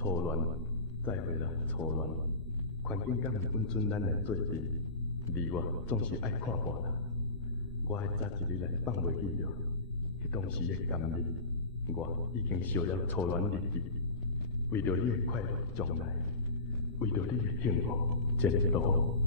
初恋，再会啦，初恋。环境敢毋允准咱来做阵，而我总是爱看破啦。我爱早一日来放袂记着，迄当时的感觉，我已经烧了初恋日记。为着你的快乐将来，为着你的幸福前途。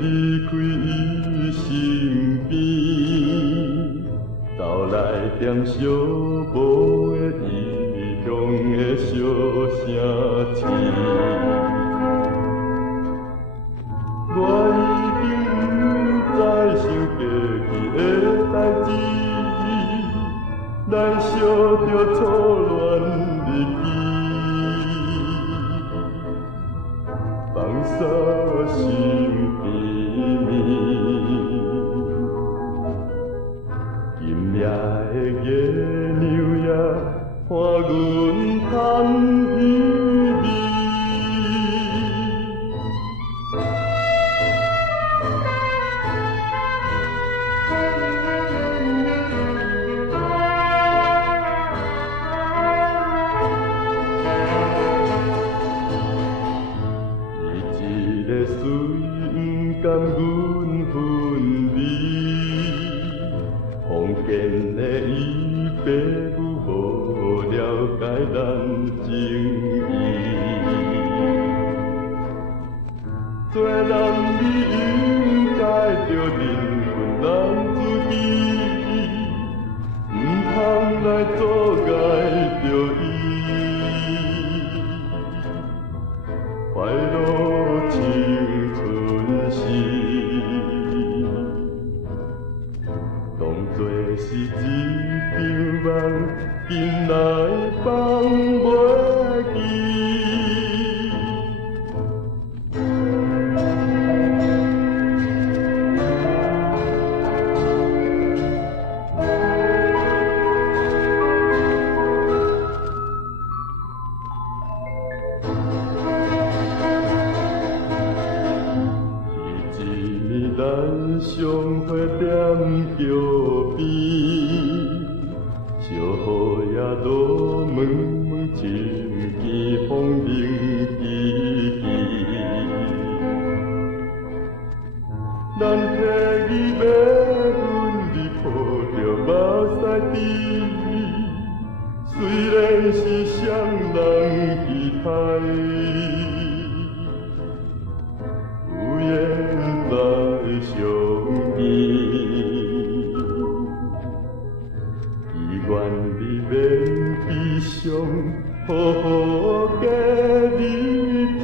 离开伊身边，斗来点小无的异乡的小声唱。我已经不再想过去的代志，咱烧着初恋日记，放下心。今夜的月亮也伴阮叹凄迷。伊一个水不甘阮分离。封建的伊爸母无了解咱情义，做男儿应该着认份咱自己，唔通来阻碍着伊快乐青春时。做是一场梦，今来放袂记。迄一年咱相会踮桥边。小雨也落，蒙蒙情见风铃记记。咱客语要阮你抱着目屎滴，虽然是双人期待，有缘再相见。愿你免悲伤，好好过日子。